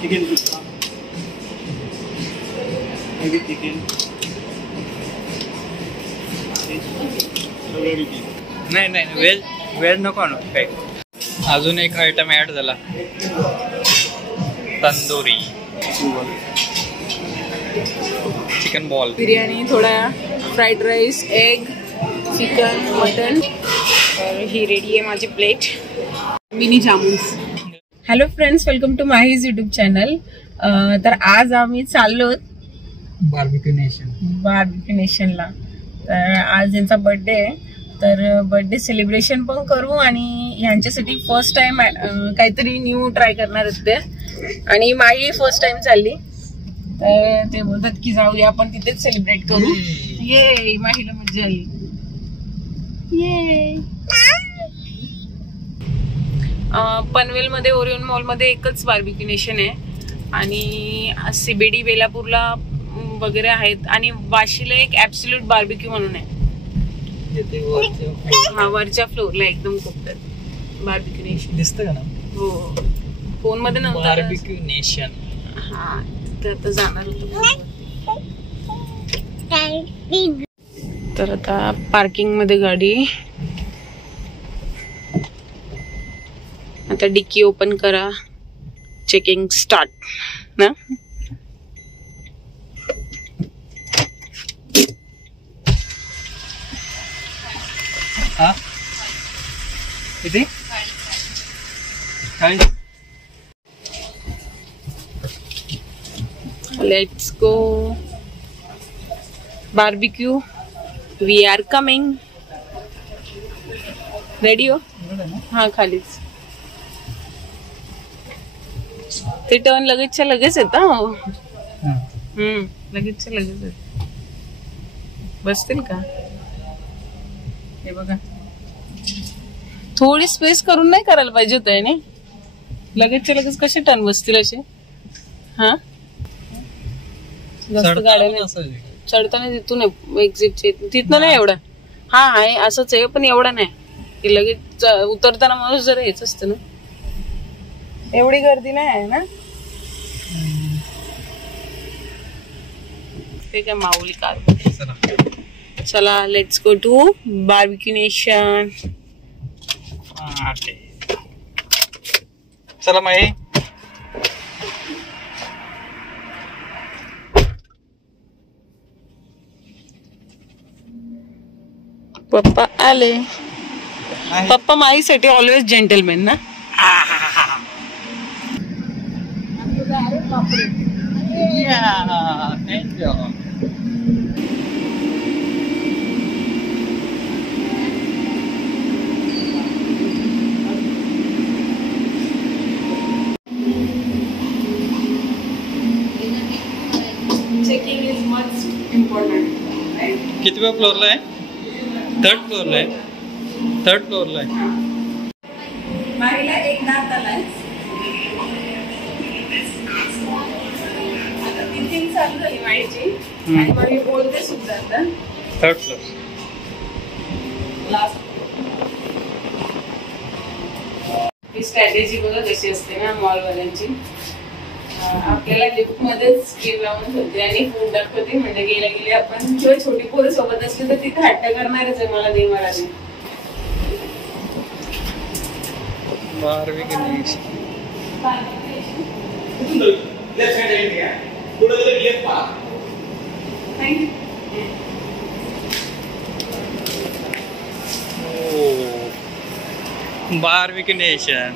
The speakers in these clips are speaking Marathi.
चिकन टिक्का, हेवी चिकन, नाही नाही व्हेज व्हेज नको आणू काही. अजून एक आयटम ॲड झाला, तंदुरी चिकन बॉल, बिर्याणी, थोडा fried rice, egg, chicken, mutton. तर ही रेडी आहे माझी plate. Mini jamuns. Hello friends, welcome to Mahi's YouTube channel. तर आज आम्ही चाललो बार्बिक्यू नेशनला. तर आज यांचा बर्थडे आहे, तर बर्थडे सेलिब्रेशन पण करू आणि ह्यांच्यासाठी फर्स्ट टाइम काहीतरी न्यू ट्राय करणार आहेत ते. आणि माही फर्स्ट टाइम चालली, तर ते बोलतात की जाऊया आपण तिथेच सेलिब्रेट करू. ये माहीला मजा आली. ये पनवेल मध्ये ओरियन मॉल मध्ये एकच बार्बिक्यू नेशन आहे आणि CBD बेलापूरला वगैरे आहेत आणि वाशीला एक ऍब्सोल्यूट बार्बिक्यू म्हणून आहे. हा, वरच्या फ्लोअरला एकदम कोपऱ्यात बार्बिक्यू नेशन दिसतं का ना? हो, फोन मध्ये नव्हतं. Barbecue Nation. हा, तर आता जाणार होतो. तर आता पार्किंग मध्ये गाडी. आता डिक्की ओपन करा, चेकिंग स्टार्ट ना. हा किती? 40. Let's go. Barbecue, we are coming. Ready हो? हा, खालीच. ते टर्न लगेचच्या लगेच येत. लगेचच्या लगेच येत. बसतील का? हे बघा, थोडी स्पेस करून नाही करायला पाहिजे होत ना. लगेचच्या लगेच कसे टर्न बसतील असे? हा, जास्त गाड्या नाही चढताना तिथून एक्झिटचे तिथनं नाही एवढा. हा आहे असंच आहे, पण एवढा नाही की लगेच उतरताना माणूस जरा हेच असतं ना. एवढी गर्दी नाही आहे ना. ते काय माऊली कार. चला, let's go to barbecue nation. चला माही. पप्पा आले. पप्पा माईसाठी ऑलवेज जेंटलमॅन ना. Checking is much important. कितव्या फ्लोअरला आहे? थर्ड फ्लोअरला आहे. थर्ड फ्लोअरला आहे. माहीला एक दात आलाय. आता टीचिंग चालू झाली माहीची आणि माही बोलते सुद्धा आता. Third floor. लास्ट ही स्ट्रॅटेजी बघा कशी असते ना मॉलवाल्यांची. आपल्याला लिफ्ट मध्येच स्किल लावून ठेवते आणि फूड दाखवते. म्हणजे गेल्या गेले आपण किंवा छोटी पोरं सोबत असली तर तिथे हट्ट करणारच आहे, मला दे मला दे. Barbeque Nation. Barbeque Nation.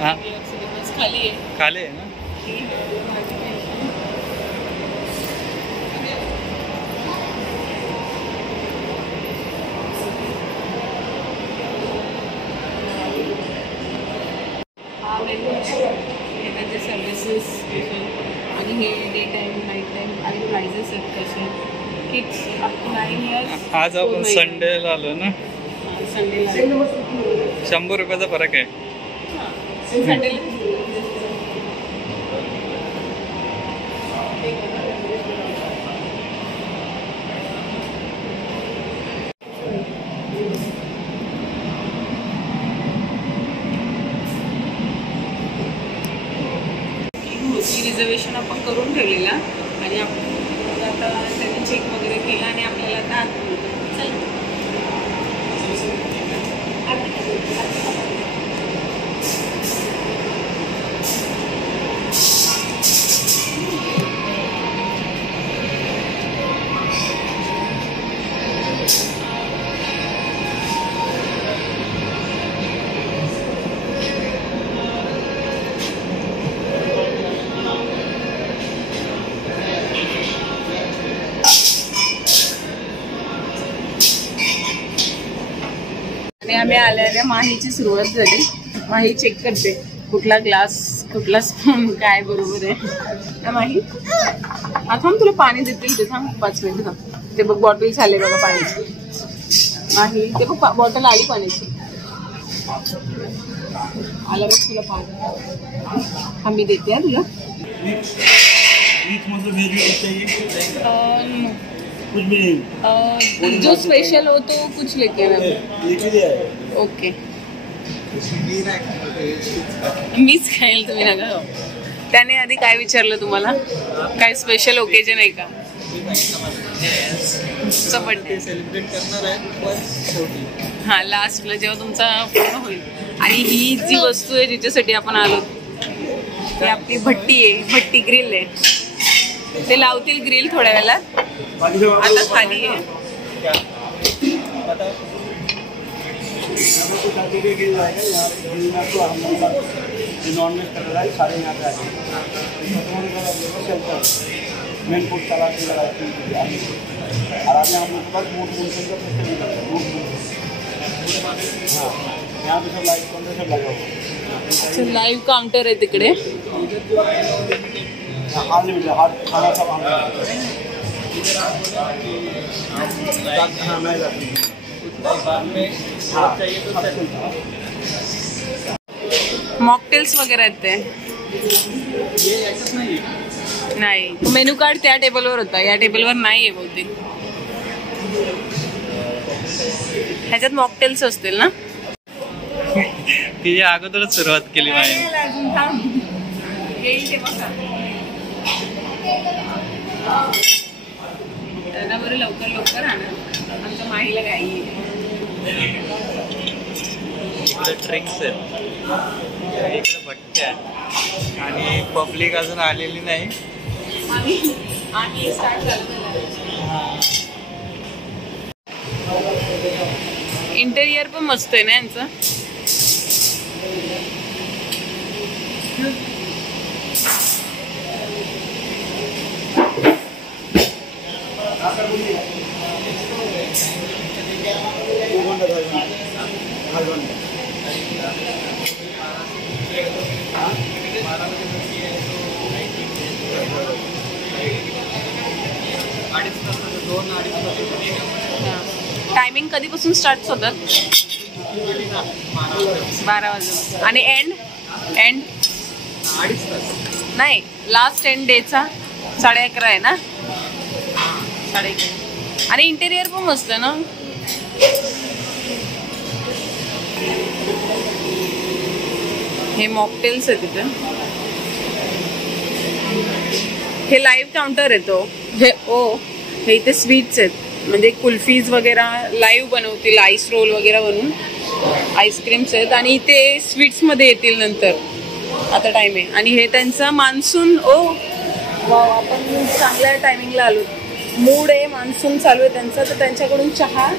हा, खाली आहे. खाली आहे ना. हा मेनू आहे, त्याचे सर्व्हिसेस आणि हे डे टाइम नाईट टाइम आणि प्राइजेस आहेत कसे. Kids up to 9 years. आज आपण संडेला आलो ना. संडेला 100 रुपयाचा फरक आहे. संडेला रिझर्वेशन आपण करून ठेवलेला आणि आपण आता त्यांनी चेक वगैरे केला आणि आपल्याला आता आणि आम्ही आल्या माहीची सुरुवात झाली. माही चेक करते कुठला ग्लास कुठला स्पून काय बरोबर आहे. माही आता थांब तुला पाणी देतील ते थांब 5 मिनिट थांब. ते बघ बॉटल झाले बघा पाण्याची. माही ते बघ बॉटल आली पाण्याची. आलं बघ तुला पाणी. हा मी देते हा तुला. जो स्पेशल हो तो कुछ लेके ओके. मीच खाईल तुम्ही नका. त्याने आधी काय विचारलं तुम्हाला? काय स्पेशल ओकेजन आहे का? तुमचा बर्थडे सेलिब्रेट करणार आहे. हा लास्टला जेव्हा तुमचा पूर्ण होईल. आणि ही जी वस्तू आहे जिच्यासाठी आपण आलो ती आपली भट्टी आहे. भट्टी ग्रिल आहे. ते लावतील ग्रिल थोड्या वेळात. आता खाली आहे. नॉनवेज कर रहा है सारे यहाँ पे मेन फूड सलाद भी लगा और आज हम लोग के पास मूड फंक्शन का हाँ यहाँ पे सब लाइव काउंटर सब लगा हुआ. लाईव्ह काउंटर आहे तिकडे. अनलिमिटेड हर खाना सब मॉकटेल्स वगैरे आहेत ते. नाही मेनू कार्ड त्या टेबलवर होता. या टेबलवर नाही आहे बहुतेक. ह्याच्यात मॉकटेल्स असतील ना. तिच्या अगोदरच सुरुवात केली माझी. दादा बरं लवकर लवकर आणा. आमच्या माहीला घाई आहे. इकडे ड्रिंक्स आहेत. इकडे भट्ट्या आहेत आणि पब्लिक अजून आलेली नाही. इंटेरियर पण मस्त आहे ना यांचं. टायमिंग कधीपासून स्टार्ट होतात? 12 वाजून. आणि एंड एंड 2.5 तास नाही. लास्ट एंड डेचा 11:30 आहे ना. 11:30. आणि इंटेरियर पण मस्त आहे ना. हे मॉकटेल्स आहे तिथे. हे लाईव्ह काउंटर आहे तो. हे इथे स्वीट्स आहेत. म्हणजे कुल्फीज वगैरे लाईव्ह बनवतील. आईस रोल वगैरे बनवून आईस्क्रीम्स आहेत. आणि इथे स्वीट्समध्ये येतील नंतर. आता टाइम आहे. आणि हे त्यांचा मान्सून. वाव आपण चांगल्या टायमिंगला आलो. मूड आहे. मान्सून चालू आहे त्यांचा. तर त्यांच्याकडून चहा,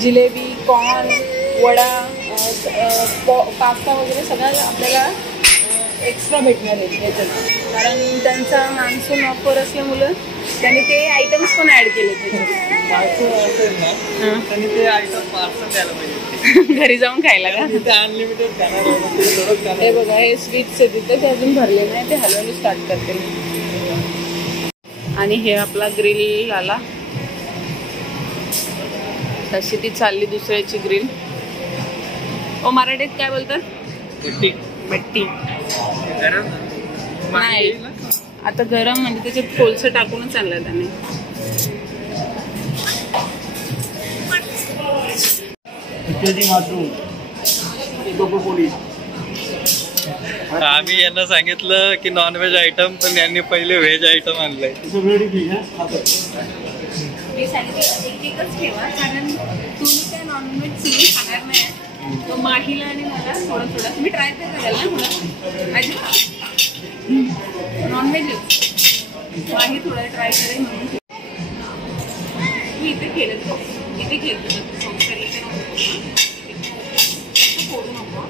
जिलेबी, कॉर्न, वडा, पास्ता वगैरे सगळं आपल्याला एक्स्ट्रा भेटणार आहे याच्यात. कारण त्यांचा मान्सून ऑफर असल्यामुळं त्यांनी ते आयटम्स पण ऍड केले त्यांनी ते आयटम पार्सल द्यायला पाहिजे. घरी जाऊन खायला का? अनलिमिटेड खाणार. हे बघा हे स्वीट्स आहे तिथे. ते अजून भरले नाही. ते हलवायला स्टार्ट करते. आणि हे आपला ग्रिल आला. तशी ती चालली दुसऱ्याची ग्रिल. मराठीत काय बोलतात? भट्टी. नाही आता गरम म्हणजे त्याच्यात कोळसा टाकूनच आणलं त्याने. मशरूम, आम्ही यांना सांगितलं की नॉनव्हेज आयटम, पण यांनी पहिले व्हेज आयटम आणलंय. मी सांगितलं एक एकच ठेवा, कारण तुम्ही काय नॉनव्हेज तुम्ही खाणार नाही. तो माहीला आणि मला थोडं थोडं तुम्ही ट्राय तर कराल ना थोडं. अजिबात नॉनव्हेज माही थोडं ट्राय करेल म्हणून मी इथे केलं. इथे घेतलं तर इथे फोडू नको.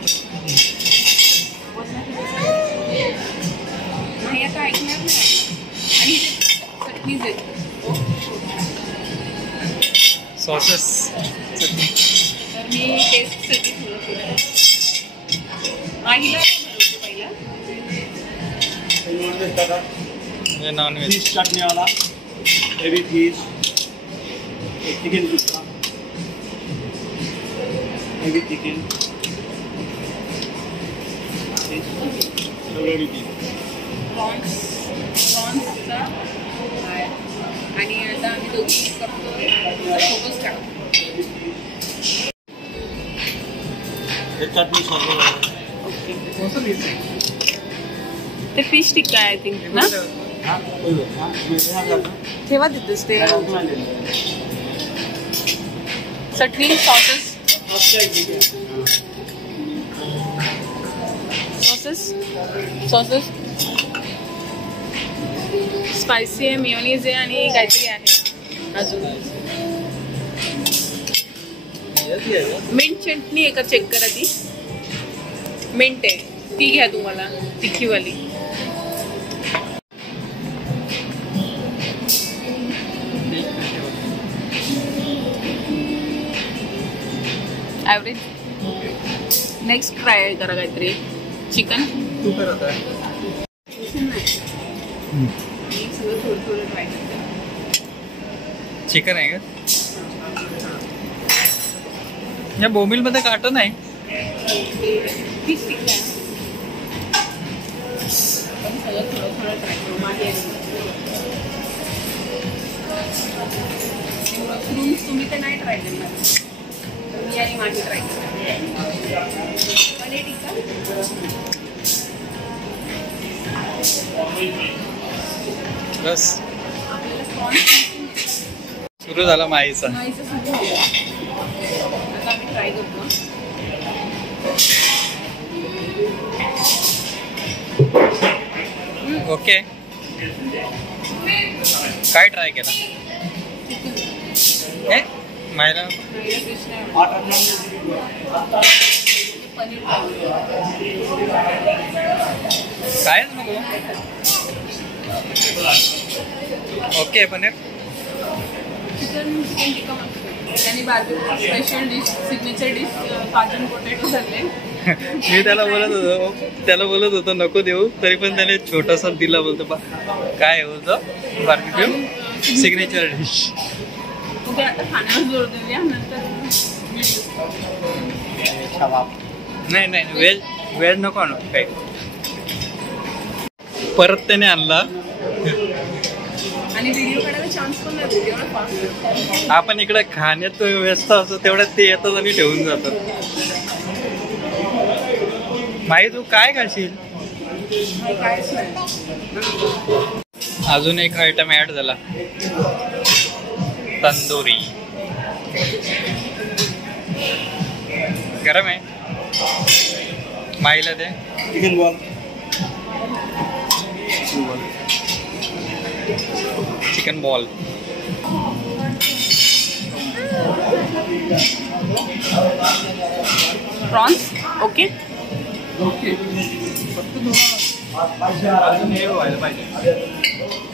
नाही आता ऐकणार नाही. आणि चटणीच देतो सॉसेस. तर मी टेस्टसाठी थोडं आईला पहिला नॉनव्हेज फिश चटनीवाला, heavy fish, chicken tikka, heavy chicken, प्रॉन्सचा आहे. आणि आता आम्ही दोघी करतोय फोकस टाकतो. चटणी सॉस. ते फिश टिक्का आहे आय थिंक ना. ठेवा देतेस ते चटणी सॉसेस. सॉसेस स्पायसी आहे, मेयोनीज आहे आणि काहीतरी आहे अजून. मिंट चटणी आहे का चेक करा. ती मिंट आहे, ती घ्या तुम्हाला तिखीवाली. ॲव्हरेज. नेक्स्ट ट्राय करा काहीतरी. चिकन तू करत आहे. सगळं थोडं थोडं ट्राय करते. चिकन आहे का? या बोंबील मध्ये काटो नाही. फिश टिक्का सगळं थोडं थोडं ट्राय करू. मशरूम्स तुम्ही तर नाही ट्राय करणार. मी आणि माझी ट्राय करणार. पनीर टिक्का बस आपल्याला प्रॉन्स सुरू झाला माईचा. माईचं सुरू झालं. आता आम्ही ट्राय करतो. ओके. काय ट्राय केला? काय मायला पनीर कायच नको. ओके पनीर चिकन टिक्का मसाला आणि बाजू स्पेशल डिश सिग्नेचर डिश काजू पोटॅटो झाले. मी त्याला बोलत होतो नको देऊ, तरी पण त्याने छोटासा दिला. बोलतो काय बोलतो बार्बिक्यू सिग्नेचर डिश. ओके आता खाण्यावर जोर देऊया नंतर. नाही वेज नको आणू काही. परत त्याने आणला आणि व्हिडिओ काढायला चान्स पण नाही देत. एवढं फास्ट आपण इकडे खाण्यात व्यस्त असतो तेवढ्यात ते येतात आणि ठेवून जातात. माही तू काय खाशील? काहीच नाही. अजून एक आयटम ऍड झाला, तंदुरी. गरम आहे. माईला दे. Chicken ball. Chicken ball. Prawns okay. अजून हे व्हायला पाहिजे.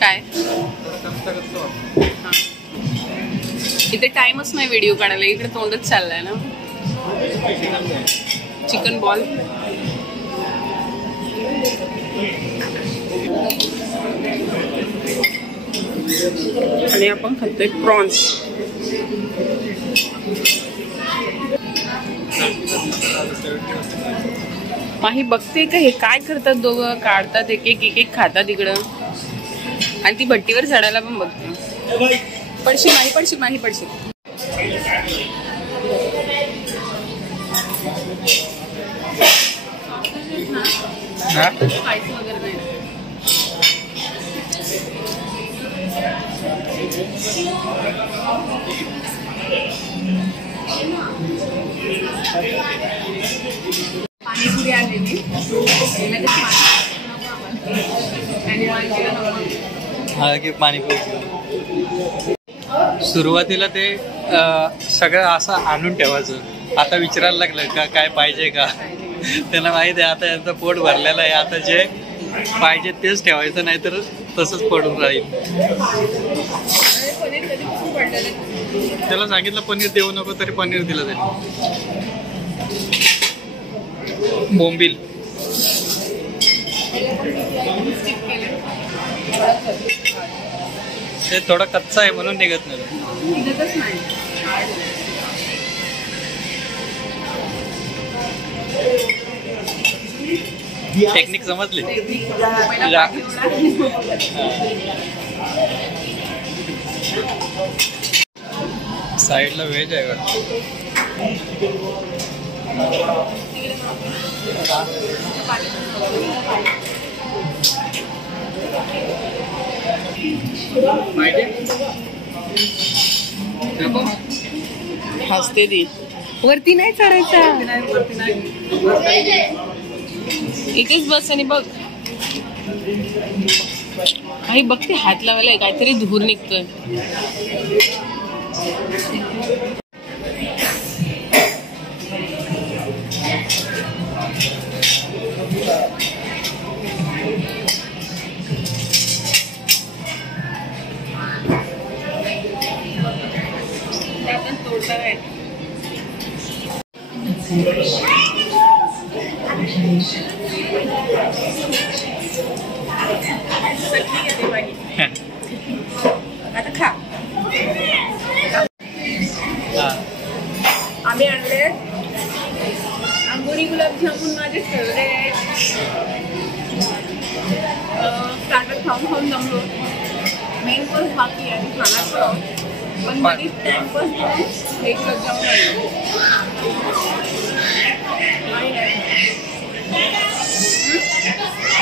काय इथे टाइमच नाही व्हिडिओ काढायला. इकडे तोंडच चाललाय ना. Chicken ball. आणि आपण खातोय प्रॉन्स. माही बघते का हे काय करतात दोघं. काढतात एक एक खातात इकडं. आणि ती भट्टीवर चढायला पण बघते. पडशी माही पडशी. हा स्पाइसी वगैरे नाही. पाणीपुरी आलेली हा की पाणीपुरी. सुरुवातीला ते सगळं असं आणून ठेवायचं. आता विचारायला लागलं का काय पाहिजे का. त्यांना माहिती आहे आता यांचं पोट भरलेलं आहे. आता जे पाहिजे तेच ठेवायचं, नाही तर तसंच पडून राहील. त्याला सांगितलं पनीर देऊ नको, तरी पनीर दिलं त्याने. बोंबील ते थोडा कच्चा आहे म्हणून निघत नाही. टेक्निक समजली. साईडला व्हेज आहे वाटतं. हसते ती. वरती नाही चढायचा, इथेच बस आणि बघ. काही बघते हात लावायला काहीतरी धूर निघतोय. आता खा. आम्ही आणले अंगुरी गुलाबजामुन, माझे फेवरेट. स्टार्टर खाऊन खाऊन जमलो. मेन कोर्स बाकी आहे खाना पण बरीच टाइमपास एक गुलाबजामुन आणलं.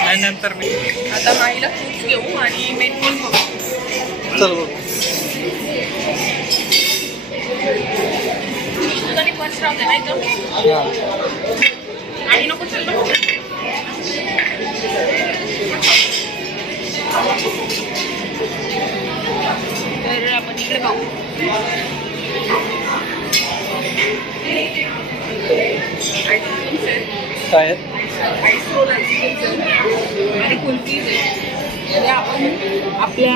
आणि नंतर मी आता माईला फ्रूट्स घेऊ आणि मेन कोर्स बघू. चल बघ. तरी फर्स्ट राहू दे नाही तर आणि नको. चल तर आपण इकडे पाहू. काय आईस रोल आणि कुल्फी. आपण आपल्या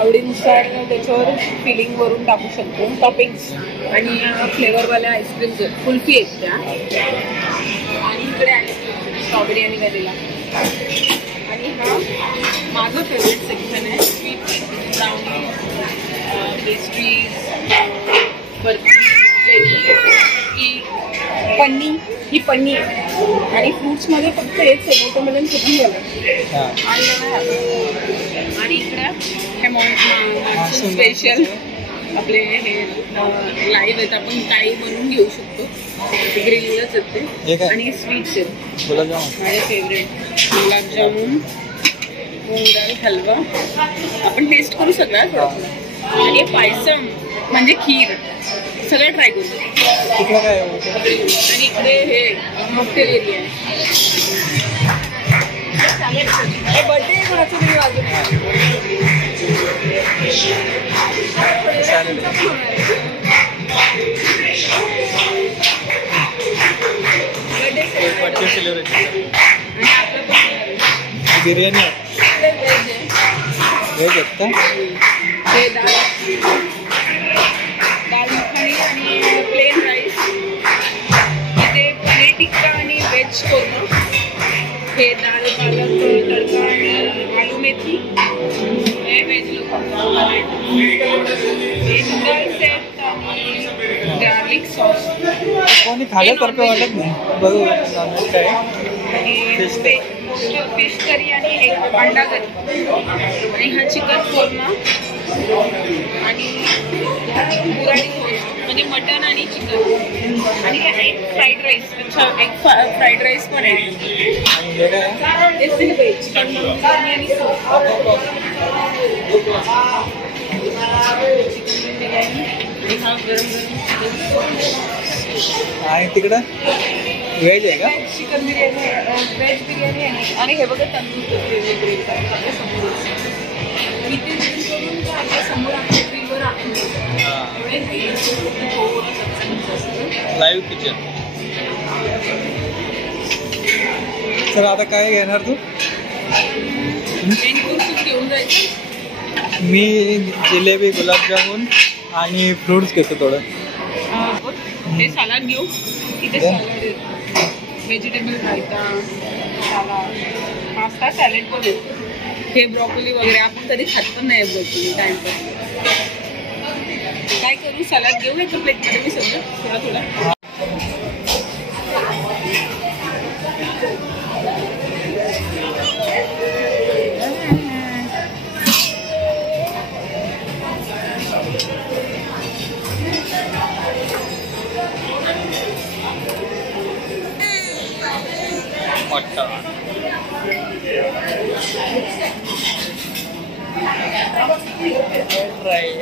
आवडीनुसार त्याच्यावर फिलिंग वरून टाकू शकतो टॉपिंग्स. आणि फ्लेवरवाल्या आईस्क्रीम्स कुल्फी आहेत त्या. आणि इकडे आहे स्ट्रॉबेरी आणि व्हॅनिला. आणि हा माझं फेवरेट सेक्शन आहे. स्वीट ब्राउनी, पेस्ट्रीज, बर्फी, पन्नी. ही पन्नी आणि फ्रुट्स मध्ये फक्त हेच आहे. वॉटरमेलन किती झालं. आणि इकडे हे मॉन्सून स्पेशल आपले हे लाईव्ह आहेत. आपण काही बनवून घेऊ शकतो. ग्रिललाच येते. आणि स्वीट्स आहेत माझे फेवरेट. गुलाबजामुन, मूग डाळ हलवा. आपण टेस्ट करू सगळ्या थोडं. आणि पायसम म्हणजे खीर सगळं ट्राय करू. आणि इकडे हे मॉकटेल एरिया आहे. बर्थडे कोणाचं तरी वाजून बिर्याणी व्हेज आहेत का? हे दाल मखनी आणि प्लेन राईस. इथे पनीर टिक्का आणि व्हेज कोरमा. हे दाल पालक तडका आणि आलू मेथी. हे व्हेज लोक. हे नूडल्स आहेत आणि गार्लिक सॉस. कोणी खाण्यासारखं वाटत नाही. बघू काय फिश करी आणि एक अंडा करी. आणि हा चिकन कोरमा आणि बिर्याणी म्हणजे मटन आणि चिकन आणि एग फ्राईड राईस. अच्छा, एग फ्राईड राईस पण आहे. चिकन बिर्याणी आणि आणि तिकडं व्हेज आहे का? चिकन बिर्याणी, व्हेज बिर्याणी आहे. आणि हे बघा तंदूर समोर लाईव्ह किचन. तर आता काय घेणार तू? घेऊन जायचं. मी जिलेबी, गुलाबजामुन आणि फ्रूट्स घेतो थोडं. हे सलाड घेऊ. इथे salad vegetable raita, salad, pasta salad पण आहे. हे ब्रॉकोली वगैरे आपण कधी खात पण नाही ब्रॉकोली टाइमपास. काय करू, सलाड घेऊ याच्या प्लेटमध्ये मी सगळं थोडा थोडा.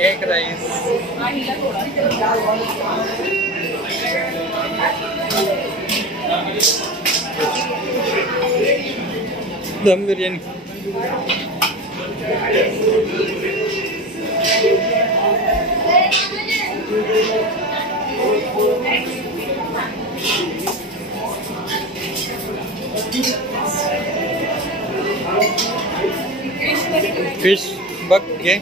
Egg rice. दम बिर्याणी. फिश बघ घे.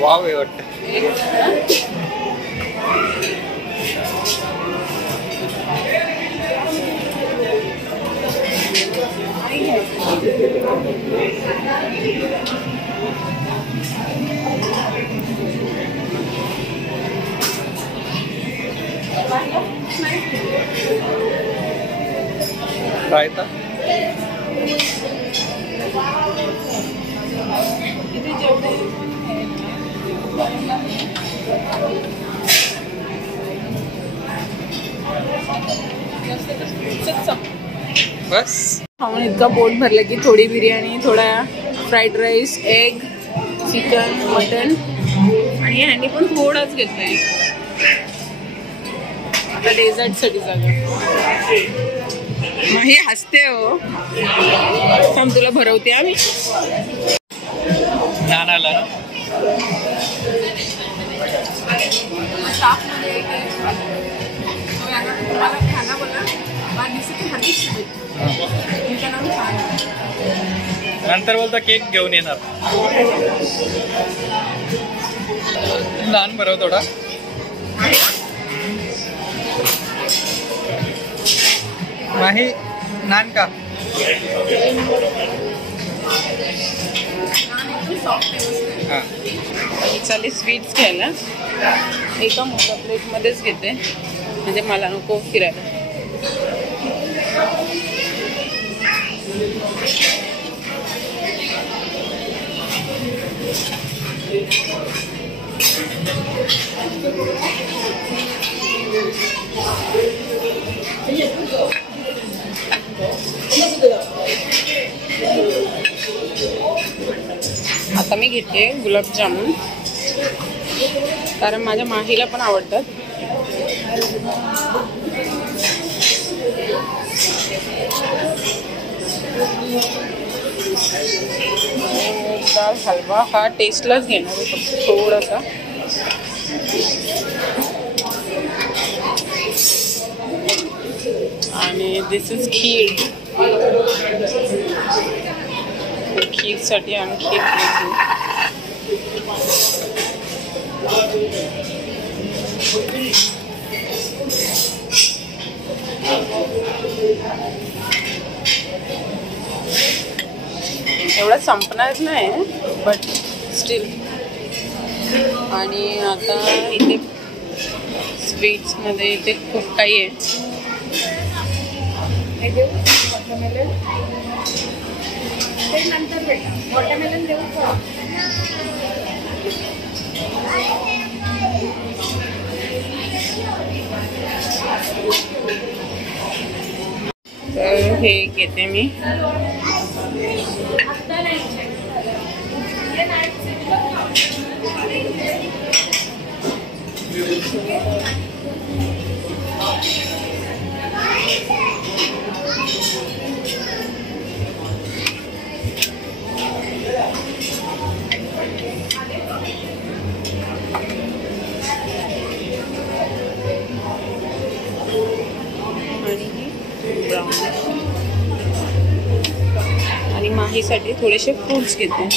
वाव आहे वाटतं. रायता. बस खाऊन इतका पोट भरलं की थोडी बिर्याणी, थोडा fried rice, egg, chicken, mutton आणि ह्यांनी पण थोडंच घेतलंय. आता डेझर्टसाठी जागा. मग हे हसते हो. थांब तुला भरवते आम्ही. नानाला नंतर बोलता केक घेऊन येणार. लहान बरं थोडा. माही नान का? चालेल स्वीट्स घ्यायला. एका मोठ्या प्लेटमध्येच घेते म्हणजे मला नको फिरायला. आता मी घेते गुलाबजामुन कारण माझ्या माहीला पण आवडतात. दाल हलवा हा टेस्टलाच घेणार आहे फक्त थोडासा. आणि दिस इज खीर. खीरसाठी आम्ही खीर घेऊ. एवढं संपणार नाही बट स्टील. आणि आता इथे स्वीट्स मध्ये ते खूप काही आहे. नंतर भेटा वॉटरमेलन देऊ का? तर हे घेते मी. आणि माहीसाठी थोडेसे फ्रूट्स घेते.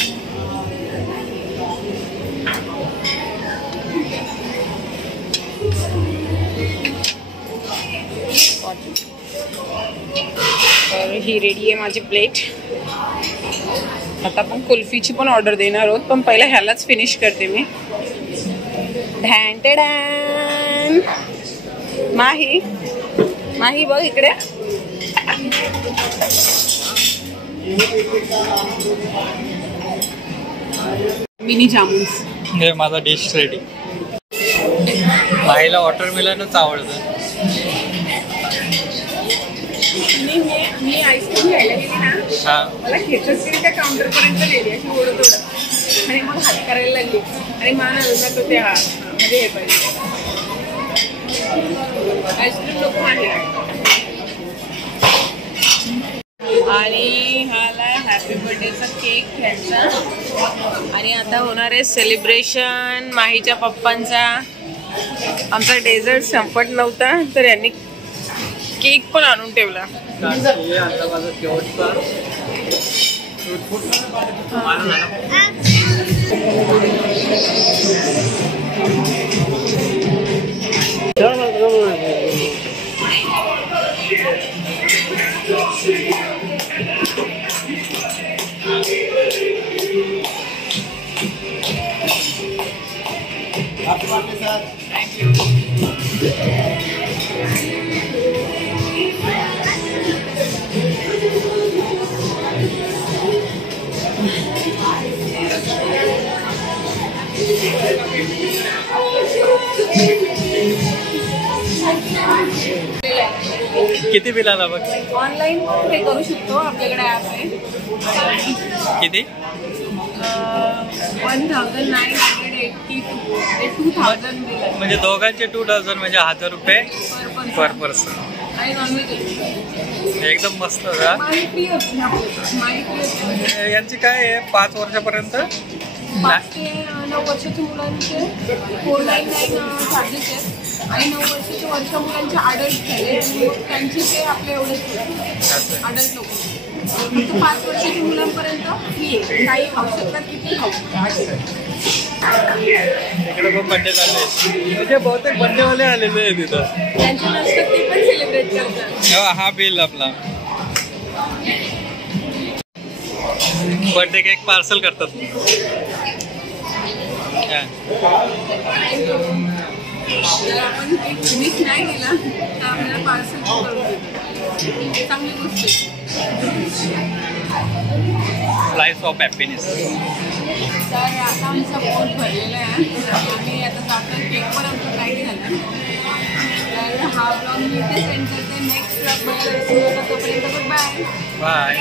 तर ही रेडी आहे माझी प्लेट. आता आपण कुल्फीची पण ऑर्डर देणार आहोत, पण पहिला ह्यालाच फिनिश करते मी. ढॅन ढॅन. माही माही बघ इकडे. मिनी जामुन्स. हे माझा डिश रेडी. माहीला वॉटरमेलनच आवडतं. मी आईस्क्रीम घ्यायला गेली ना, हा मला खेचत गेली त्या काउंटर पर्यंत गेली अशी ओढत ओढत, आणि मग हात करायला लागली आणि मान हलवला तो त्या म्हणजे हे पाहिजे आईस्क्रीम नको आहे. आणि हाला हॅपी बर्थडेचा केक घ्यायचा. आणि आता होणार आहे सेलिब्रेशन माहीच्या पप्पांचा. आमचा डेझर्ट संपत नव्हता तर यांनी केक पण आणून ठेवला. आता माझा शेवटचा किती बिल आला बघ. ऑनलाईन पे करू शकतो, आपल्याकडे ॲप आहे. किती? 1982 बिल म्हणजे दोघांचे 2000 म्हणजे 1000 रुपये पर पर्सन. आणि नॉनव्हेज एकदम मस्त का. माहिती होती यांची काय आहे 5 वर्षापर्यंत 5 ते 9 वर्षाच्या मुलांचे 499 चार्जेस आहेत. आणि 9 वर्षाच्या वरच्या मुलांचे अडल्ट झाले आणि मग त्यांचे ते आपल्या एवढेच अडल्ट लोक. फक्त 5 वर्षाच्या मुलांपर्यंत फ्री आहे. काही खाऊ शकतात, किती खाऊ शकतात. इकडे पण बड्डे झाले म्हणजे बहुतेक बड्डेवाले आलेले आहे तिथं. त्यांचे नसतात ते पण सेलिब्रेट करतात. हा बिल आपला. बर्थडे केक पार्सल करतात. जर आपण केक फिनिश नाही केला तर आपल्याला पार्सल करून देतो. चांगली गोष्ट आहे. Slice of happiness. तर आता आमचा पोट भरलेला आहे. आम्ही आता जातो. केक पण आमचा काही झाला. तर हा ब्लॉग मी इथे सेंड करते. नेक्स्ट ब्लॉग मला तोपर्यंत बाय बाय. बाय.